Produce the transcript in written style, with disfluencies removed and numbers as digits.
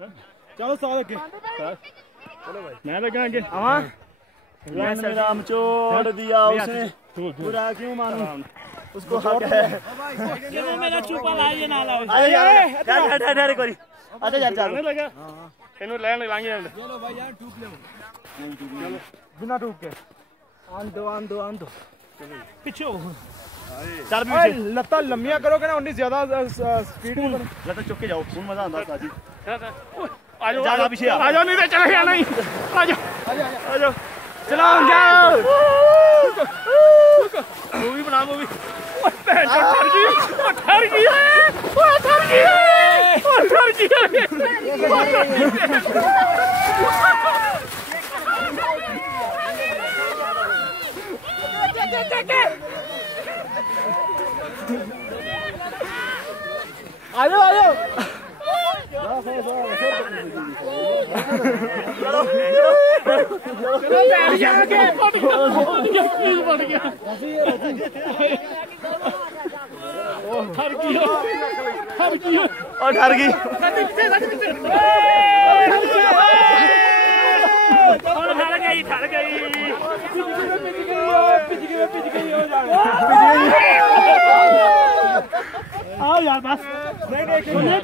चलो साल अगे चलो भाई मैं लगा आगे राम चोड़ दिया उसने बुरा क्यों मानूं उसको हक है क्यों मेरा चुपा लाइए ना लाओ ठहरे कोरी आते यार चल लगा इनु लेन लांगे चलो भाई यार टूप ले चलो बिना टूप के आन दो पीछे हो चल पीछे लत्ता लंबिया करोगे ना उन्नी ज्यादा स्पीड में लत्ता चुक के जाओ खून मजा आता साजी आ जाओ ज्यादा पीछे आ जाओ नहीं तो चले या नहीं आ जाओ चलाओ जाओ मूवी बना मूवी ठर गई आयो ठर गई ठर गई आओ यार बस नहीं